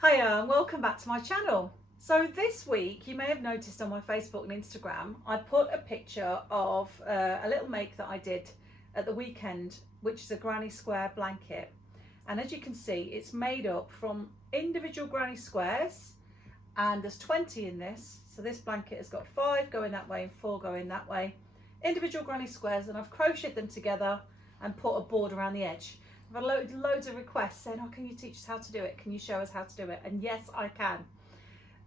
Hiya and welcome back to my channel. So this week you may have noticed on my Facebook and Instagram I put a picture of a little make that I did at the weekend, which is a granny square blanket, and as you can see it's made up from individual granny squares, and there's 20 in this. So this blanket has got 5 going that way and 4 going that way, individual granny squares, and I've crocheted them together and put a board around the edge. I've had loads of requests saying, oh, can you teach us how to do it? Can you show us how to do it? And yes, I can.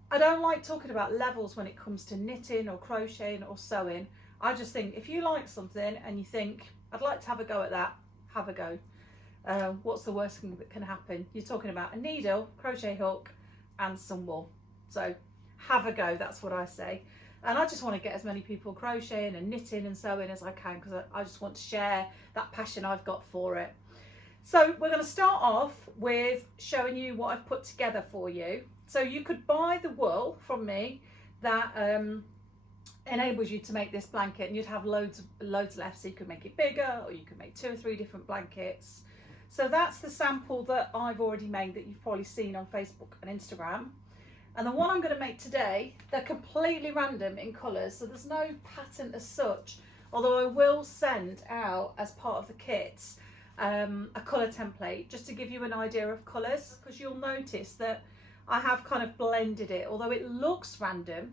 I don't like talking about levels when it comes to knitting or crocheting or sewing. I just think if you like something and you think, I'd like to have a go at that, have a go. What's the worst thing that can happen? You're talking about a needle, crochet hook and some wool. So have a go, that's what I say. And I just want to get as many people crocheting and knitting and sewing as I can, because I just want to share that passion I've got for it. So we're going to start off with showing you what I've put together for you. So you could buy the wool from me that enables you to make this blanket, and you'd have loads left, so you could make it bigger, or you could make 2 or 3 different blankets. So that's the sample that I've already made that you've probably seen on Facebook and Instagram. And the one I'm going to make today, they're completely random in colours, so there's no pattern as such, although I will send out as part of the kits a colour template just to give you an idea of colours, because you'll notice that I have kind of blended it. Although it looks random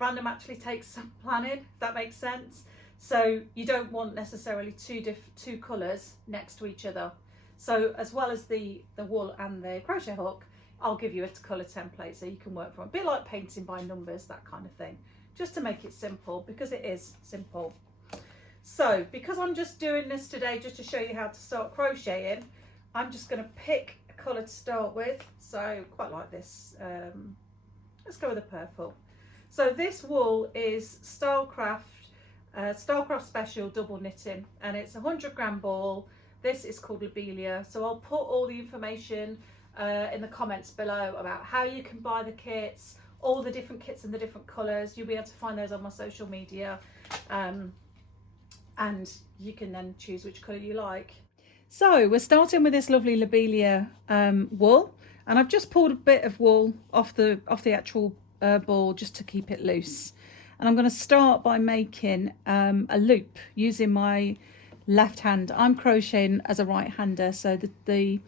actually takes some planning, if that makes sense. So you don't want necessarily two colours next to each other. So as well as the wool and the crochet hook, I'll give you a colour template so you can work from, a bit like painting by numbers, that kind of thing, just to make it simple, because it is simple. So because I'm just doing this today just to show you how to start crocheting, I'm just going to pick a colour to start with. So quite like this, let's go with the purple. So this wool is Stylecraft Special Double Knitting, and it's a 100-gram ball. This is called Lobelia. So I'll put all the information in the comments below about how you can buy the kits, all the different kits and the different colours. You'll be able to find those on my social media. And you can then choose which colour you like. So we're starting with this lovely Lobelia wool, and I've just pulled a bit of wool off the actual ball just to keep it loose. And I'm going to start by making a loop using my left hand. I'm crocheting as a right-hander, so the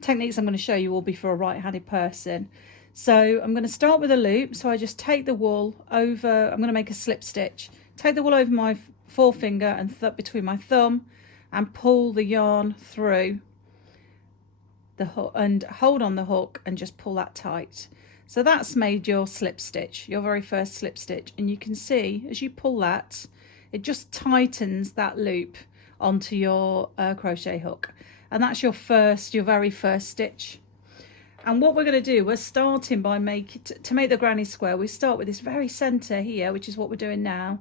techniques I'm going to show you will be for a right-handed person. So I'm going to start with a loop. So I just take the wool over, I'm going to make a slip stitch, take the wool over my forefinger and between my thumb, and pull the yarn through the hook and hold on the hook and just pull that tight. So that's made your slip stitch, your very first slip stitch, and you can see as you pull that, it just tightens that loop onto your crochet hook, and that's your very first stitch. And what we're going to do, we're starting by to make the granny square, we start with this very center here, which is what we're doing now.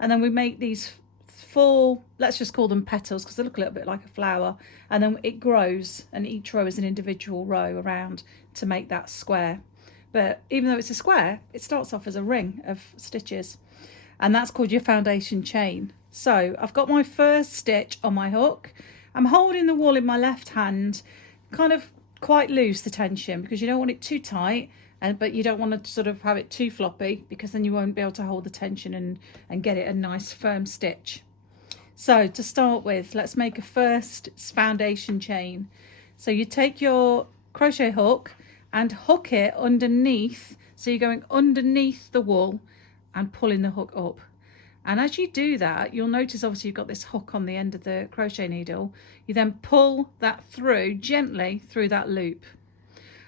And then we make these 4, let's just call them petals, because they look a little bit like a flower. And then it grows, and each row is an individual row around to make that square. But even though it's a square, it starts off as a ring of stitches. And that's called your foundation chain. So I've got my first stitch on my hook. I'm holding the wool in my left hand, kind of quite loose, the tension, because you don't want it too tight. But you don't want to sort of have it too floppy, because then you won't be able to hold the tension and get it a nice firm stitch. So to start with, let's make a first foundation chain. So you take your crochet hook and hook it underneath. So you're going underneath the wool and pulling the hook up. And as you do that, you'll notice obviously you've got this hook on the end of the crochet needle. You then pull that through gently through that loop.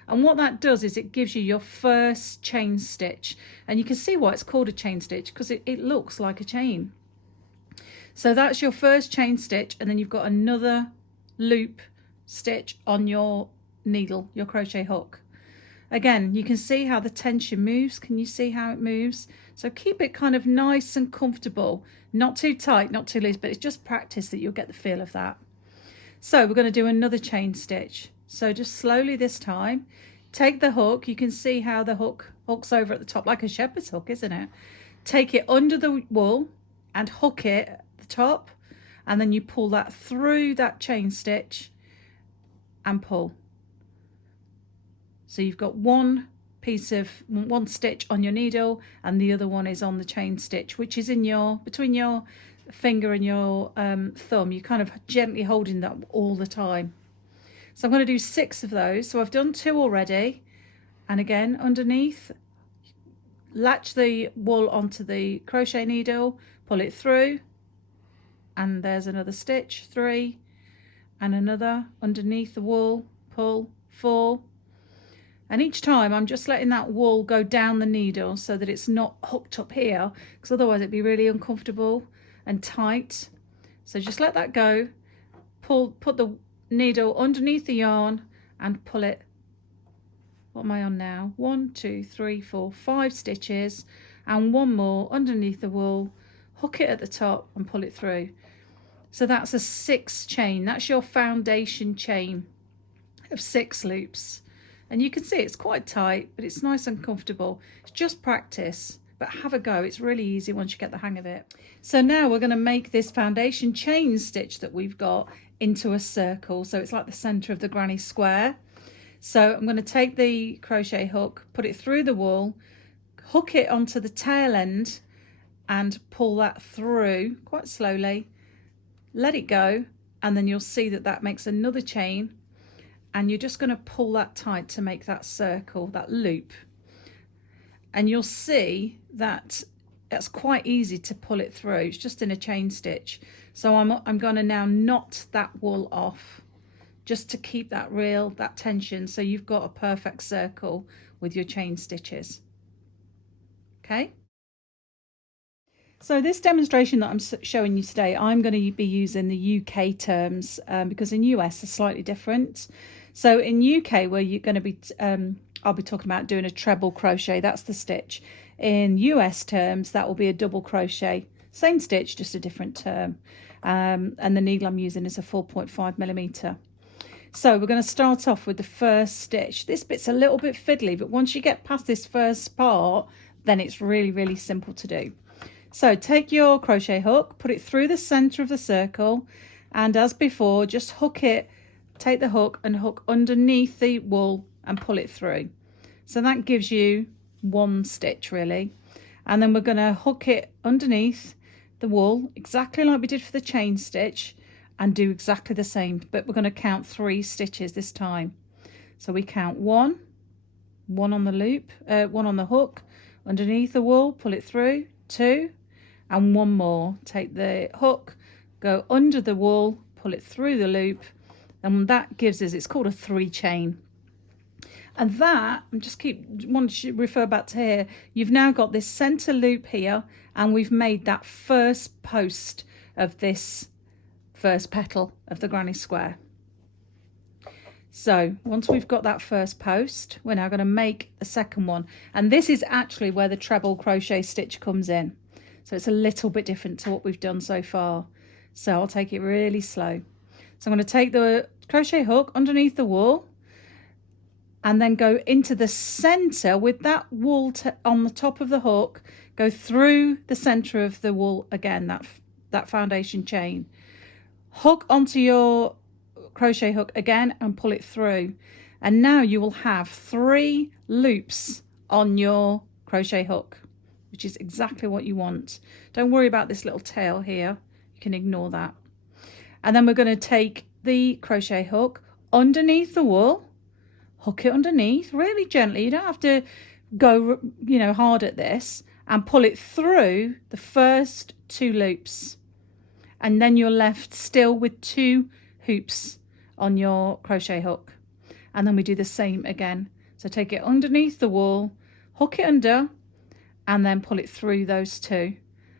And what that does is it gives you your first chain stitch. And you can see why it's called a chain stitch, because it looks like a chain. So that's your first chain stitch, and then you've got another loop stitch on your needle, your crochet hook. Again, you can see how the tension moves. Can you see how it moves? So keep it kind of nice and comfortable, not too tight, not too loose, but it's just practice that you'll get the feel of that. So we're going to do another chain stitch. So just slowly this time, take the hook. You can see how the hook hooks over at the top, like a shepherd's hook, isn't it? Take it under the wool and hook it at the top, and then you pull that through that chain stitch and pull. So you've got one stitch on your needle and the other one is on the chain stitch, which is in between your finger and your thumb. You're kind of gently holding that all the time. So I'm going to do 6 of those. So I've done 2 already, and again underneath, latch the wool onto the crochet needle, pull it through, and there's another stitch, 3, and another underneath the wool, pull, 4. And each time I'm just letting that wool go down the needle so that it's not hooked up here, because otherwise it'd be really uncomfortable and tight. So just let that go, put the needle underneath the yarn and pull it. What am I on now? 1, 2, 3, 4, 5 stitches, and one more underneath the wool, hook it at the top and pull it through. So that's a 6 chain. That's your foundation chain of 6 loops. And you can see it's quite tight, but it's nice and comfortable. It's just practice, but have a go. It's really easy once you get the hang of it. So now we're going to make this foundation chain stitch that we've got into a circle. So it's like the center of the granny square. So I'm going to take the crochet hook, put it through the wool, hook it onto the tail end and pull that through quite slowly. Let it go, and then you'll see that that makes another chain, and you're just going to pull that tight to make that circle, that loop. And you'll see that it's quite easy to pull it through. It's just in a chain stitch. So I'm going to now knot that wool off just to keep that tension, so you've got a perfect circle with your chain stitches. Okay. So this demonstration that I'm showing you today, I'm going to be using the UK terms because in US are slightly different. So in UK, where you're going to be, I'll be talking about doing a treble crochet. That's the stitch. In US terms, that will be a double crochet. Same stitch, just a different term. And the needle I'm using is a 4.5mm. So we're going to start off with the first stitch. This bit's a little bit fiddly, but once you get past this first part, then it's really, really simple to do. So take your crochet hook, put it through the center of the circle, and as before, just hook it, take the hook and hook underneath the wool and pull it through. So that gives you 1 stitch really. And then we're going to hook it underneath the wool, exactly like we did for the chain stitch, and do exactly the same, but we're going to count 3 stitches this time. So we count 1 on the loop, 1 on the hook, underneath the wool, pull it through, 2, and 1 more. Take the hook, go under the wool, pull it through the loop, and that gives us, it's called a 3 chain. And that, want to refer back to here, you've now got this center loop here, and we've made that first post of this first petal of the granny square. So once we've got that first post, we're now going to make the second one, and this is actually where the treble crochet stitch comes in. So it's a little bit different to what we've done so far. So I'll take it really slow. So I'm going to take the crochet hook underneath the wool and then go into the center with that wool on the top of the hook, go through the center of the wool again, that foundation chain. Hook onto your crochet hook again and pull it through. And now you will have 3 loops on your crochet hook, which is exactly what you want. Don't worry about this little tail here. You can ignore that. And then we're going to take the crochet hook underneath the wool, hook it underneath really gently. You don't have to go, hard at this, and pull it through the first 2 loops. And then you're left still with 2 hoops on your crochet hook. And then we do the same again. So take it underneath the wool, hook it under, and then pull it through those 2.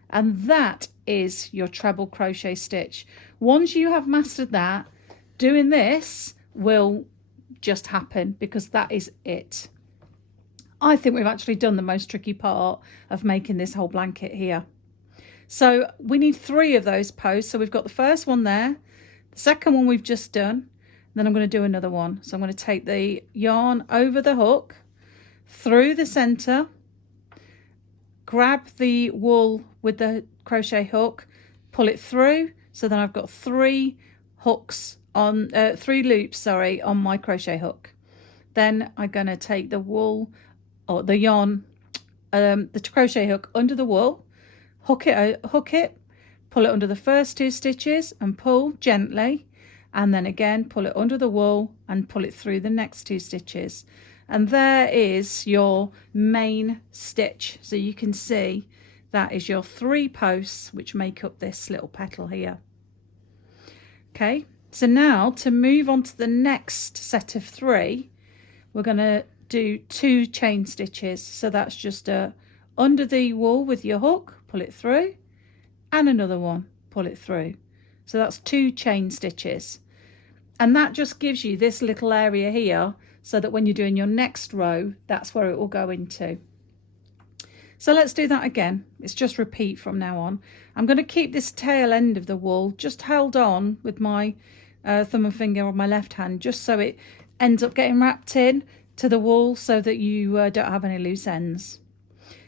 And that is your treble crochet stitch. Once you have mastered that, doing this will just happen, because that is it. I think we've actually done the most tricky part of making this whole blanket here. So we need 3 of those posts. So we've got the first one there, the second one we've just done, then I'm going to do another one. So I'm going to take the yarn over the hook, through the center, grab the wool with the crochet hook, pull it through. So then I've got 3 hooks on 3 loops, on my crochet hook. Then I'm going to take the wool or the yarn, the crochet hook under the wool, hook it, pull it under the first 2 stitches and pull gently, and then again pull it under the wool and pull it through the next 2 stitches. And there is your main stitch. So you can see that is your 3 posts which make up this little petal here. Okay, so now to move on to the next set of 3, we're going to do 2 chain stitches. So that's just under the wool with your hook, pull it through, and another one, pull it through. So that's 2 chain stitches. And that just gives you this little area here, so that when you're doing your next row, that's where it will go into. So let's do that again. It's just repeat from now on. I'm going to keep this tail end of the wool just held on with my thumb and finger on my left hand, just so it ends up getting wrapped in to the wool so that you don't have any loose ends.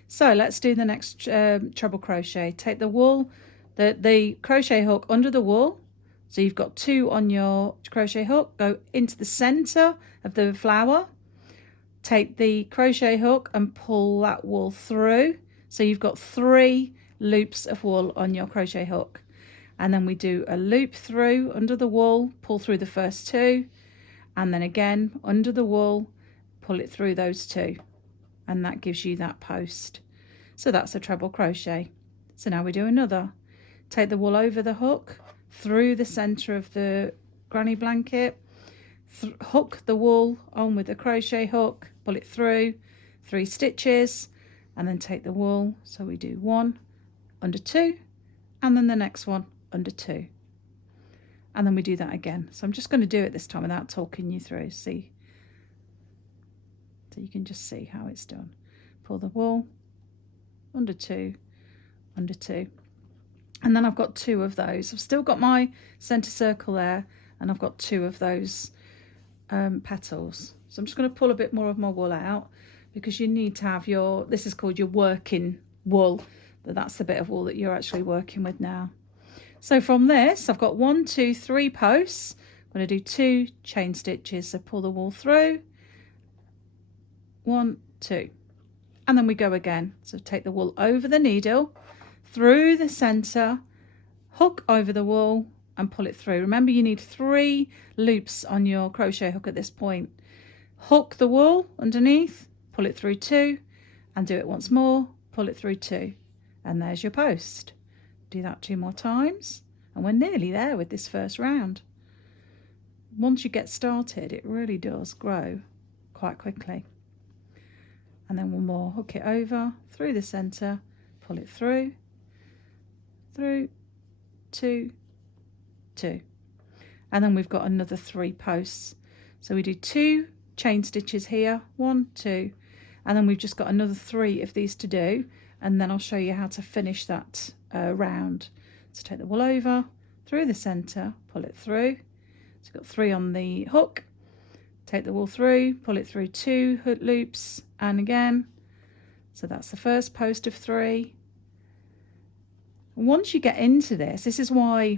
So let's do the next treble crochet. Take the wool, the crochet hook under the wool. So you've got 2 on your crochet hook, go into the center of the flower, take the crochet hook and pull that wool through. So you've got 3 loops of wool on your crochet hook. And then we do a loop through under the wool, pull through the first 2, and then again under the wool, pull it through those 2. And that gives you that post. So that's a treble crochet. So now we do another. Take the wool over the hook, through the center of the granny blanket, hook the wool on with the crochet hook, pull it through 3 stitches, and then take the wool. So we do 1 under 2, and then the next one under 2, and then we do that again. So I'm just going to do it this time without talking you through, see, so you can just see how it's done. Pull the wool under 2, under 2. And then I've got 2 of those. I've still got my center circle there, and I've got 2 of those petals. So I'm just going to pull a bit more of my wool out, because you need to have your, this is called your working wool, that's the bit of wool that you're actually working with now. So from this, I've got 1, 2, 3 posts. I'm going to do 2 chain stitches. So pull the wool through, 1, 2, and then we go again. So take the wool over the needle, through the center, hook over the wool and pull it through. Remember, you need 3 loops on your crochet hook at this point. Hook the wool underneath, pull it through 2, and do it once more, pull it through 2, and there's your post. Do that 2 more times, and we're nearly there with this first round. Once you get started, it really does grow quite quickly. And then one more, hook it over, through the center, pull it through, 2, 2, and then we've got another 3 posts. So we do 2 chain stitches here, 1, 2, and then we've just got another 3 of these to do, and then I'll show you how to finish that round. So take the wool over, through the center, pull it through. So you've got 3 on the hook, take the wool through, pull it through 2 hook loops, and again. So that's the first post of 3. Once you get into this, this is why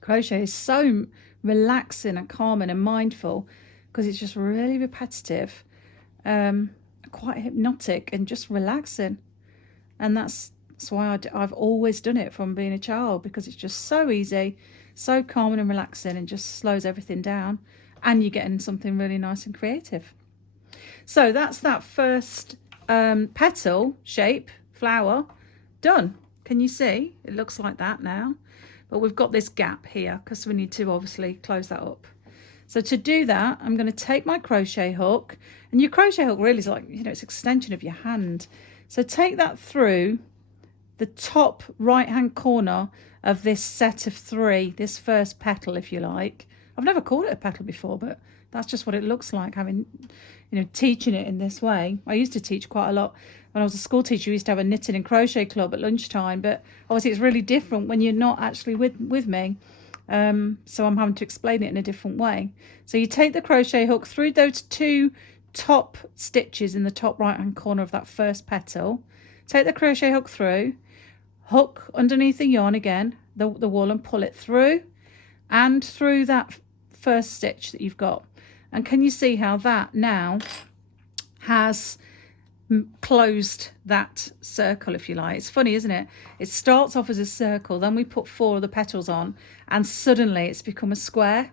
crochet is so relaxing and calming and mindful, because it's just really repetitive, quite hypnotic and just relaxing. And that's why I've always done it from being a child, because it's just so easy, so calming and relaxing, and just slows everything down, and you're getting something really nice and creative. So that's that first petal shape, flower, done. Can you see? It looks like that now, but we've got this gap here because we need to obviously close that up. So to do that, I'm going to take my crochet hook, and your crochet hook really is like, you know, it's an extension of your hand. So take that through the top right hand corner of this set of 3, this first petal, if you like. I've never called it a petal before, but that's just what it looks like, having, you know, teaching it in this way. I used to teach quite a lot when I was a school teacher. We used to have a knitting and crochet club at lunchtime, but obviously it's really different when you're not actually with me. So I'm having to explain it in a different way. So you take the crochet hook through those 2 top stitches in the top right hand corner of that first petal, take the crochet hook through, hook underneath the yarn again, the wool, and pull it through and through that first stitch that you've got, And can you see how that now has closed that circle, if you like? It's funny, isn't it? It starts off as a circle, then we put 4 of the petals on, and suddenly it's become a square.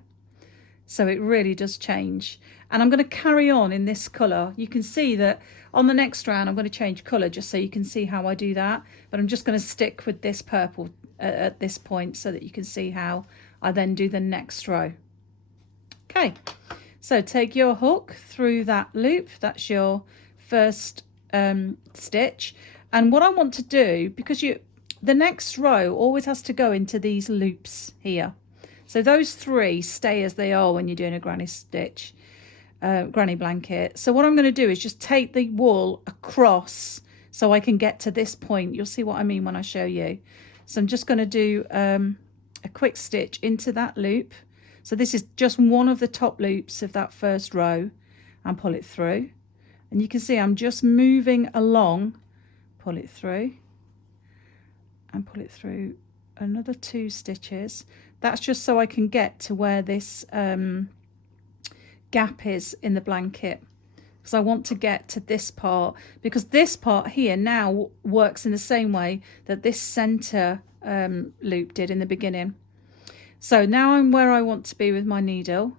So it really does change. And I'm going to carry on in this colour. You can see that on the next round I'm going to change colour just so you can see how I do that. But I'm just going to stick with this purple at this point so that you can see how I then do the next row. Okay, so take your hook through that loop. That's your first stitch. And what I want to do, because the next row always has to go into these loops here. So those 3 stay as they are when you're doing a granny stitch, granny blanket. So what I'm going to do is just take the wool across so I can get to this point. You'll see what I mean when I show you. So I'm just going to do a quick stitch into that loop. So this is just one of the top loops of that first row, and pull it through. And you can see I'm just moving along, pull it through, and pull it through another 2 stitches. That's just so I can get to where this gap is in the blanket, because I want to get to this part, because this part here now works in the same way that this center loop did in the beginning. So now I'm where I want to be with my needle,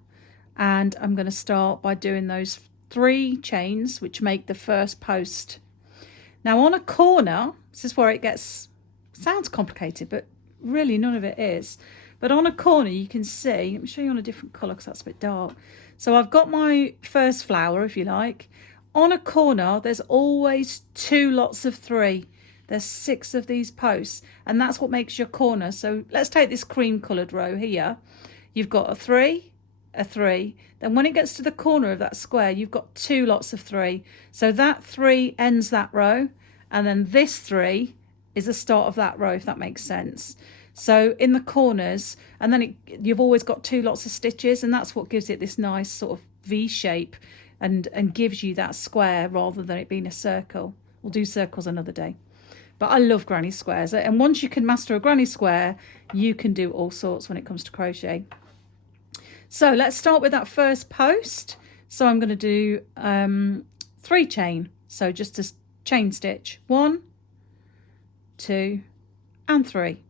and I'm going to start by doing those 3 chains which make the first post. Now on a corner, this is where it sounds complicated, but really none of it is. But on a corner you can see, let me show you on a different colour because that's a bit dark. So I've got my first flower, if you like. On a corner there's always 2 lots of 3. There's 6 of these posts, and that's what makes your corner. So let's take this cream coloured row here. You've got a 3, a 3. Then when it gets to the corner of that square, you've got 2 lots of 3. So that 3 ends that row, and then this 3 is the start of that row, if that makes sense. So in the corners, and then you've always got 2 lots of stitches, and that's what gives it this nice sort of V shape and gives you that square rather than it being a circle. We'll do circles another day. But I love granny squares, and once you can master a granny square, you can do all sorts when it comes to crochet. So let's start with that first post. So I'm going to do 3 chain. So just a chain stitch, 1, 2, and 3.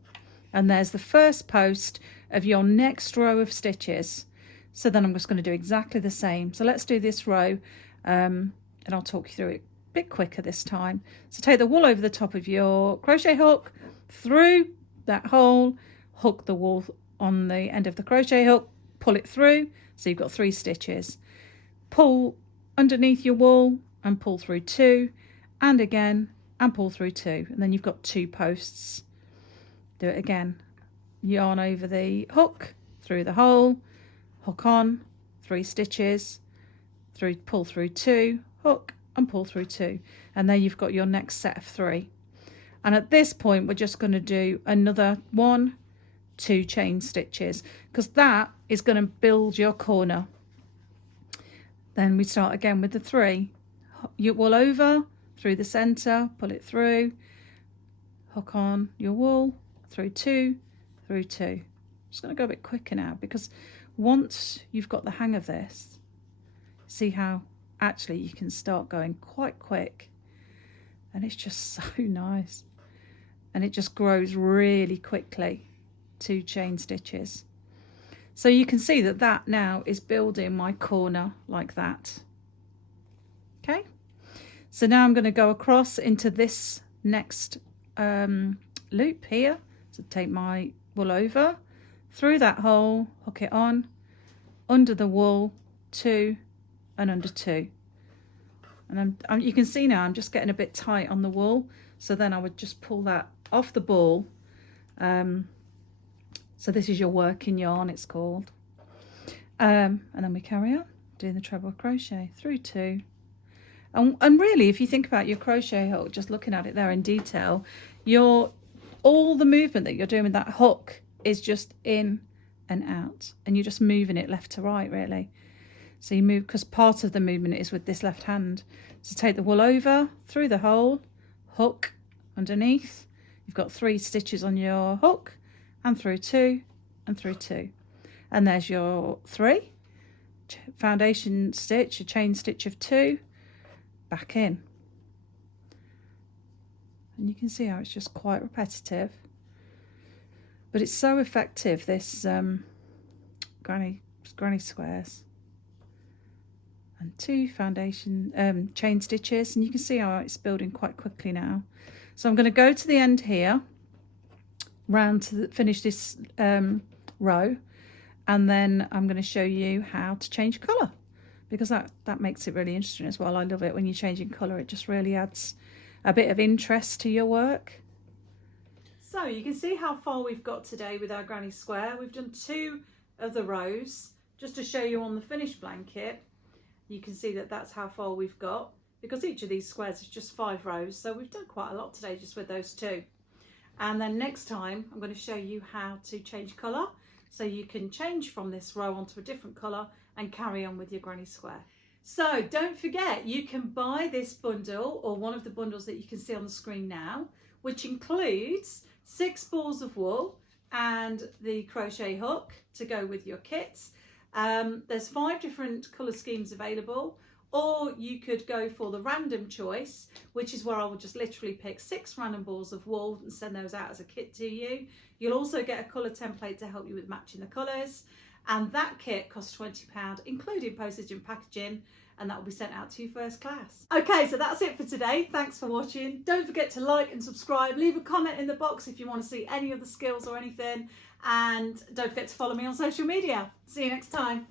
And there's the first post of your next row of stitches. So then I'm just going to do exactly the same. So let's do this row, and I'll talk you through it a bit quicker this time. So take the wool over the top of your crochet hook, through that hole, hook the wool on the end of the crochet hook, pull it through, so you've got 3 stitches. Pull underneath your wool and pull through 2, and again, and pull through 2, and then you've got 2 posts. Do it again. Yarn over the hook, through the hole, hook on, 3 stitches, pull through 2, hook and pull through 2, and there you've got your next set of 3. And at this point we're just going to do another 1, 2 chain stitches, because that is going to build your corner. Then we start again with the 3. Your wool over, through the center, pull it through, hook on your wool, through 2, through 2. I'm just going to go a bit quicker now, because once you've got the hang of this, see how actually you can start going quite quick, and it's just so nice, and it just grows really quickly. 2 chain stitches. So you can see that that now is building my corner like that. Okay, so now I'm going to go across into this next loop here. So take my wool over, through that hole, hook it on, under the wool, 2 and under 2. And you can see now I'm just getting a bit tight on the wool, so then I would just pull that off the ball. So this is your working yarn, it's called. And then we carry on doing the treble crochet through 2. And really, if you think about your crochet hook, just looking at it there in detail, all the movement that you're doing with that hook is just in and out, and you're just moving it left to right, really. So you move, because part of the movement is with this left hand. So take the wool over, through the hole, hook underneath. You've got 3 stitches on your hook, and through 2 and through 2. And there's your 3. foundation stitch, a chain stitch of 2, back in. And you can see how it's just quite repetitive, but it's so effective, this granny squares. And 2 foundation chain stitches, and you can see how it's building quite quickly now. So I'm going to go to the end here, round to finish this row, and then I'm going to show you how to change colour, because that makes it really interesting as well. I love it when you're changing colour, it just really adds a bit of interest to your work. So you can see how far we've got today with our granny square. We've done 2 of the rows, just to show you on the finished blanket. You can see that that's how far we've got, because each of these squares is just 5 rows, so we've done quite a lot today just with those 2. And then next time I'm going to show you how to change colour, so you can change from this row onto a different colour and carry on with your granny square. So don't forget, you can buy this bundle, or one of the bundles that you can see on the screen now, which includes 6 balls of wool and the crochet hook to go with your kits. There's 5 different colour schemes available, or you could go for the random choice, which is where I will just literally pick 6 random balls of wool and send those out as a kit to you. You'll also get a colour template to help you with matching the colours, and that kit costs £20, including postage and packaging, and that will be sent out to you first class. Okay, so that's it for today. Thanks for watching. Don't forget to like and subscribe. Leave a comment in the box if you want to see any of the skills or anything. And don't forget to follow me on social media. See you next time.